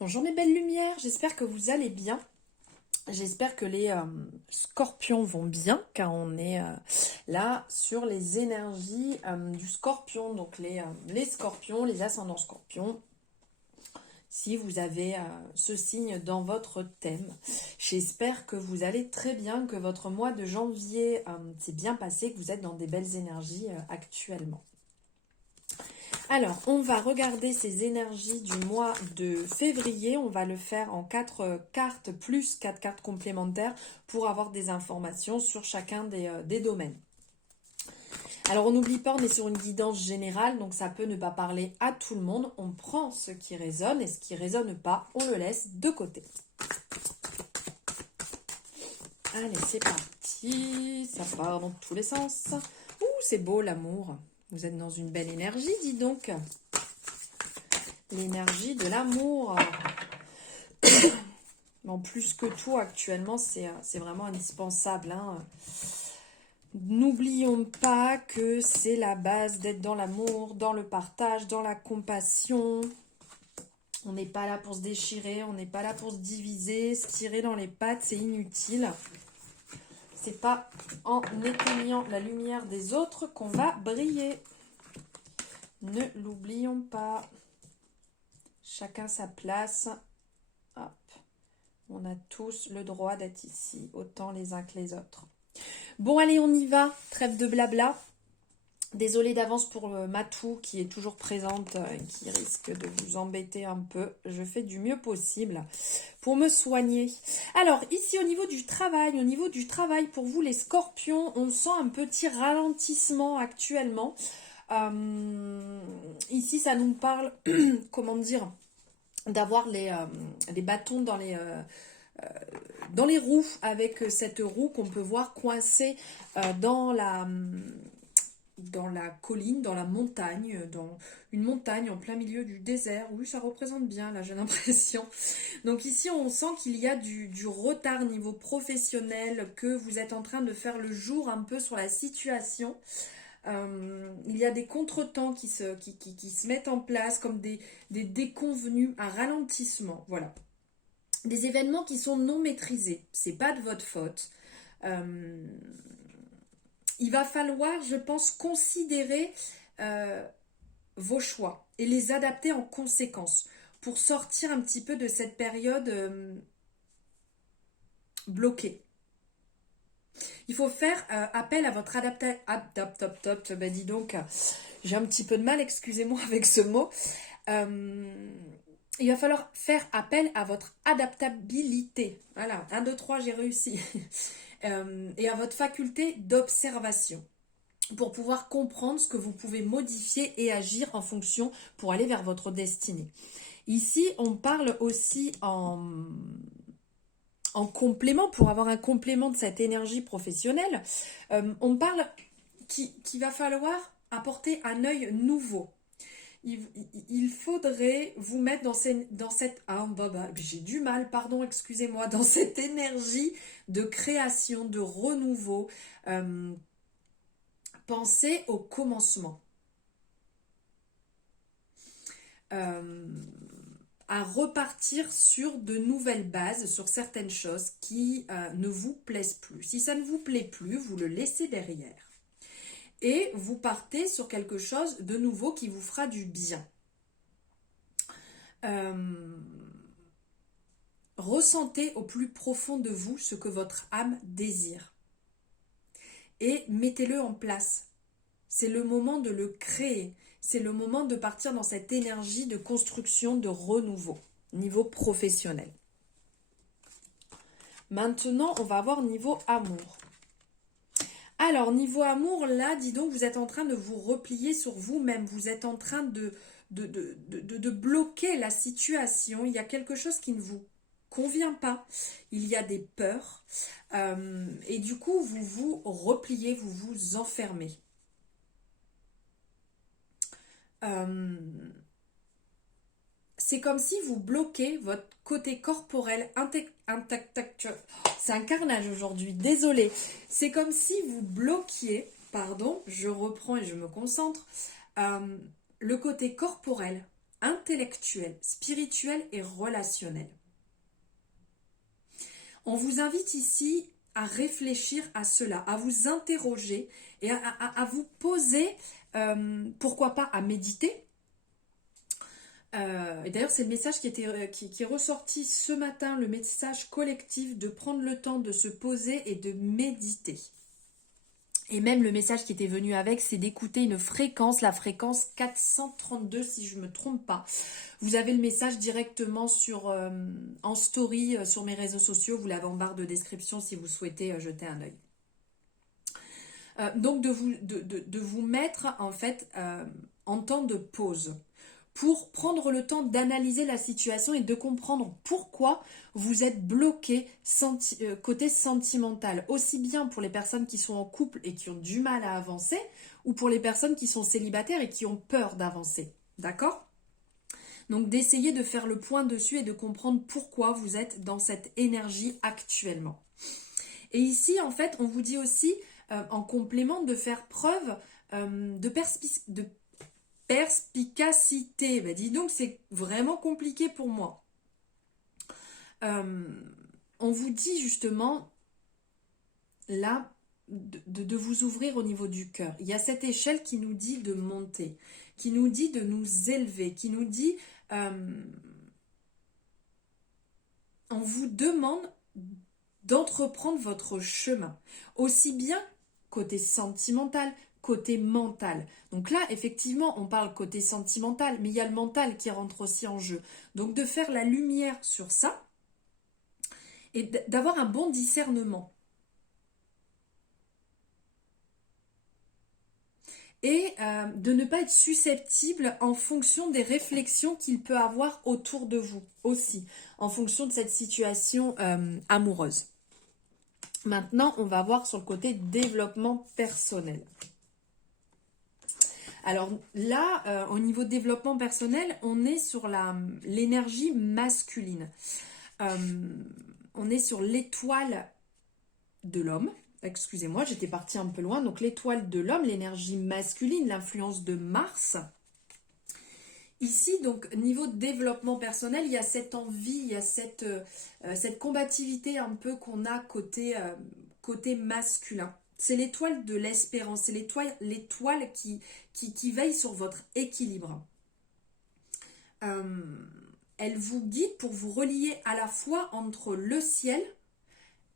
Bonjour mes belles lumières, j'espère que vous allez bien. J'espère que les scorpions vont bien, car on est là sur les énergies du scorpion. Donc les scorpions, les ascendants scorpions, si vous avez ce signe dans votre thème. J'espère que vous allez très bien, que votre mois de janvier s'est bien passé, que vous êtes dans des belles énergies actuellement. Alors, on va regarder ces énergies du mois de février. On va le faire en 4 cartes plus 4 cartes complémentaires pour avoir des informations sur chacun des domaines. Alors, on n'oublie pas, on est sur une guidance générale, donc ça peut ne pas parler à tout le monde. On prend ce qui résonne et ce qui ne résonne pas, on le laisse de côté. Allez, c'est parti. Ça part dans tous les sens. Ouh, c'est beau l'amour. Vous êtes dans une belle énergie, dis donc. L'énergie de l'amour. En plus que tout, actuellement, c'est vraiment indispensable. Hein. N'oublions pas que c'est la base d'être dans l'amour, dans le partage, dans la compassion. On n'est pas là pour se déchirer, on n'est pas là pour se diviser, se tirer dans les pattes, c'est inutile. C'est pas en éteignant la lumière des autres qu'on va briller. Ne l'oublions pas. Chacun sa place. Hop. On a tous le droit d'être ici, autant les uns que les autres. Bon, allez, on y va. Trêve de blabla. Désolée d'avance pour Matou qui est toujours présente et qui risque de vous embêter un peu. Je fais du mieux possible pour me soigner. Alors, ici, au niveau du travail, pour vous les scorpions, on sent un petit ralentissement actuellement. Ici, ça nous parle, comment dire, d'avoir les bâtons dans les roues, avec cette roue qu'on peut voir coincée dans la colline, dans la montagne, dans une montagne en plein milieu du désert. Oui, ça représente bien, là, j'ai l'impression. Donc ici, on sent qu'il y a du retard niveau professionnel, que vous êtes en train de faire le jour un peu sur la situation. Il y a des contretemps qui se mettent en place, comme des déconvenus, un ralentissement, voilà. Des événements qui sont non maîtrisés, c'est pas de votre faute. Il va falloir, je pense, considérer vos choix et les adapter en conséquence pour sortir un petit peu de cette période bloquée. Il faut faire appel à votre ben dis donc, j'ai un petit peu de mal, excusez-moi avec ce mot. Il va falloir faire appel à votre adaptabilité. Voilà, 1, 2, 3, j'ai réussi. Et à votre faculté d'observation pour pouvoir comprendre ce que vous pouvez modifier et agir en fonction pour aller vers votre destinée. Ici, on parle aussi en complément, pour avoir un complément de cette énergie professionnelle. On parle qu'il va falloir apporter un œil nouveau. Il faudrait vous mettre dans cette j'ai du mal, pardon, excusez-moi, dans cette énergie de création, de renouveau. Pensez au commencement. À repartir sur de nouvelles bases, sur certaines choses qui ne vous plaisent plus. Si ça ne vous plaît plus, vous le laissez derrière. Et vous partez sur quelque chose de nouveau qui vous fera du bien. Ressentez au plus profond de vous ce que votre âme désire. Et mettez-le en place. C'est le moment de le créer. C'est le moment de partir dans cette énergie de construction, de renouveau, niveau professionnel. Maintenant, on va voir niveau amour. Alors, niveau amour, là, dis donc, vous êtes en train de vous replier sur vous-même. Vous êtes en train de bloquer la situation. Il y a quelque chose qui ne vous convient pas. Il y a des peurs. Et du coup, vous vous repliez, vous vous enfermez. C'est comme si vous bloquez votre côté corporel intact. C'est un carnage aujourd'hui, désolé. C'est comme si vous bloquiez, pardon, je reprends et je me concentre, le côté corporel intellectuel, spirituel et relationnel. On vous invite ici à réfléchir à cela, à vous interroger et à vous poser, pourquoi pas à méditer. Et d'ailleurs, c'est le message qui est ressorti ce matin, le message collectif de prendre le temps de se poser et de méditer. Et même le message qui était venu avec, c'est d'écouter une fréquence, la fréquence 432 si je ne me trompe pas. Vous avez le message directement en story sur mes réseaux sociaux, vous l'avez en barre de description si vous souhaitez jeter un œil. Donc de vous mettre en fait en temps de pause pour prendre le temps d'analyser la situation et de comprendre pourquoi vous êtes bloqué côté sentimental, aussi bien pour les personnes qui sont en couple et qui ont du mal à avancer, ou pour les personnes qui sont célibataires et qui ont peur d'avancer. D'accord ? Donc d'essayer de faire le point dessus et de comprendre pourquoi vous êtes dans cette énergie actuellement. Et ici, en fait, on vous dit aussi, en complément, de faire preuve de perspicacité. Ben dis donc, c'est vraiment compliqué pour moi. On vous dit justement, là, de vous ouvrir au niveau du cœur. Il y a cette échelle qui nous dit de monter, qui nous dit de nous élever, qui nous dit, on vous demande d'entreprendre votre chemin, aussi bien côté sentimental, côté mental. Donc là, effectivement, on parle côté sentimental, mais il y a le mental qui rentre aussi en jeu. Donc de faire la lumière sur ça et d'avoir un bon discernement. Et de ne pas être susceptible en fonction des réflexions qu'il peut avoir autour de vous aussi, en fonction de cette situation amoureuse. Maintenant, on va voir sur le côté développement personnel. Alors là, au niveau développement personnel, on est sur l'énergie masculine. On est sur l'étoile de l'homme. Excusez-moi, j'étais partie un peu loin. Donc l'étoile de l'homme, l'énergie masculine, l'influence de Mars. Ici, donc, niveau développement personnel, il y a cette envie, il y a cette combativité un peu qu'on a côté masculin. C'est l'étoile de l'espérance, c'est l'étoile qui veille sur votre équilibre. Elle vous guide pour vous relier à la fois entre le ciel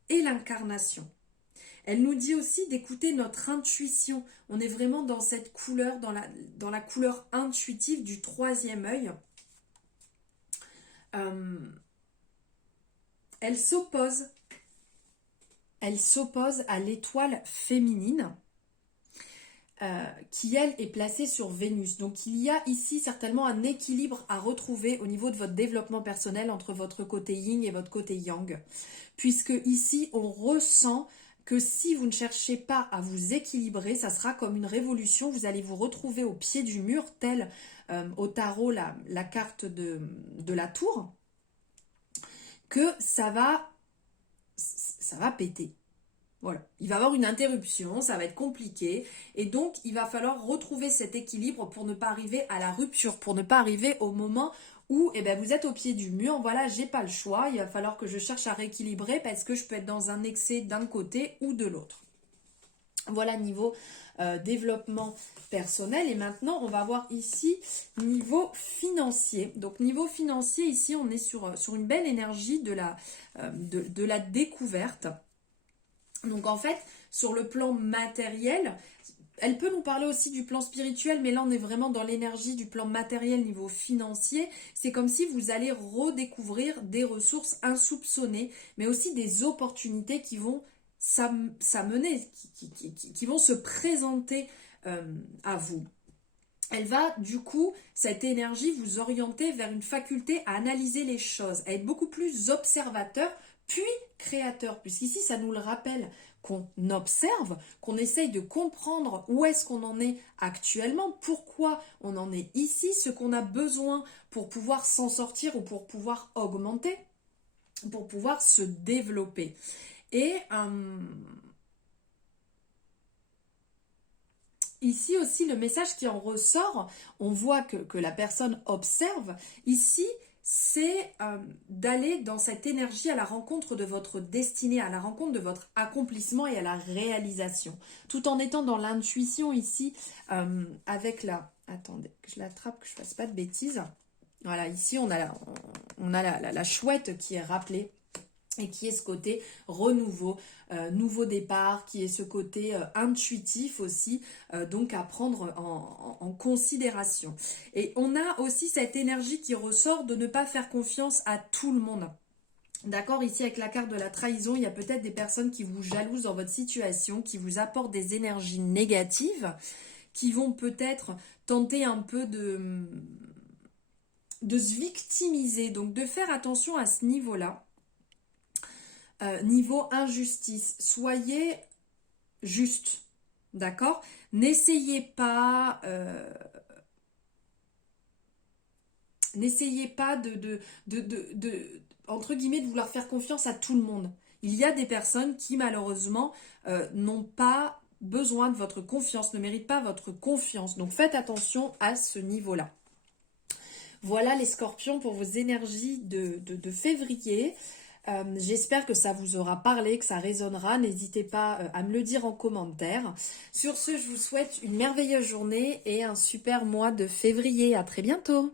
et l'incarnation. Elle nous dit aussi d'écouter notre intuition. On est vraiment dans cette couleur, dans la couleur intuitive du troisième œil. Elle s'oppose à l'étoile féminine qui, elle, est placée sur Vénus. Donc, il y a ici certainement un équilibre à retrouver au niveau de votre développement personnel entre votre côté yin et votre côté yang. Puisque ici, on ressent que si vous ne cherchez pas à vous équilibrer, ça sera comme une révolution. Vous allez vous retrouver au pied du mur, tel au tarot la carte de la tour, que ça va péter. Voilà, il va y avoir une interruption, ça va être compliqué, et donc il va falloir retrouver cet équilibre pour ne pas arriver à la rupture, pour ne pas arriver au moment où vous êtes au pied du mur. Voilà, j'ai pas le choix, il va falloir que je cherche à rééquilibrer parce que je peux être dans un excès d'un côté ou de l'autre. Voilà niveau développement personnel. Et maintenant, on va voir ici niveau financier. Donc niveau financier, ici, on est sur une belle énergie de la découverte. Donc en fait, sur le plan matériel, elle peut nous parler aussi du plan spirituel, mais là on est vraiment dans l'énergie du plan matériel niveau financier. C'est comme si vous allez redécouvrir des ressources insoupçonnées, mais aussi des opportunités qui vont s'amener, qui vont se présenter à vous. Elle va du coup, cette énergie, vous orienter vers une faculté à analyser les choses, à être beaucoup plus observateur, puis créateur, puisqu'ici ça nous le rappelle qu'on observe, qu'on essaye de comprendre où est-ce qu'on en est actuellement, pourquoi on en est ici, ce qu'on a besoin pour pouvoir s'en sortir ou pour pouvoir augmenter, pour pouvoir se développer. Et Ici aussi, le message qui en ressort, on voit que la personne observe. Ici, c'est d'aller dans cette énergie à la rencontre de votre destinée, à la rencontre de votre accomplissement et à la réalisation. Tout en étant dans l'intuition ici, avec la... Attendez, que je l'attrape, que je ne fasse pas de bêtises. Voilà, ici, on a la chouette qui est rappelée. Et qui est ce côté renouveau, nouveau départ, qui est ce côté intuitif aussi, donc à prendre en considération. Et on a aussi cette énergie qui ressort de ne pas faire confiance à tout le monde. D'accord, ici avec la carte de la trahison, il y a peut-être des personnes qui vous jalousent dans votre situation, qui vous apportent des énergies négatives, qui vont peut-être tenter un peu de se victimiser, donc de faire attention à ce niveau-là. Niveau injustice, soyez juste, d'accord? N'essayez pas entre guillemets, de vouloir faire confiance à tout le monde. Il y a des personnes qui, malheureusement, n'ont pas besoin de votre confiance, ne méritent pas votre confiance. Donc, faites attention à ce niveau-là. Voilà les scorpions pour vos énergies de février. J'espère que ça vous aura parlé, que ça résonnera. N'hésitez pas à me le dire en commentaire. Sur ce, je vous souhaite une merveilleuse journée et un super mois de février. À très bientôt.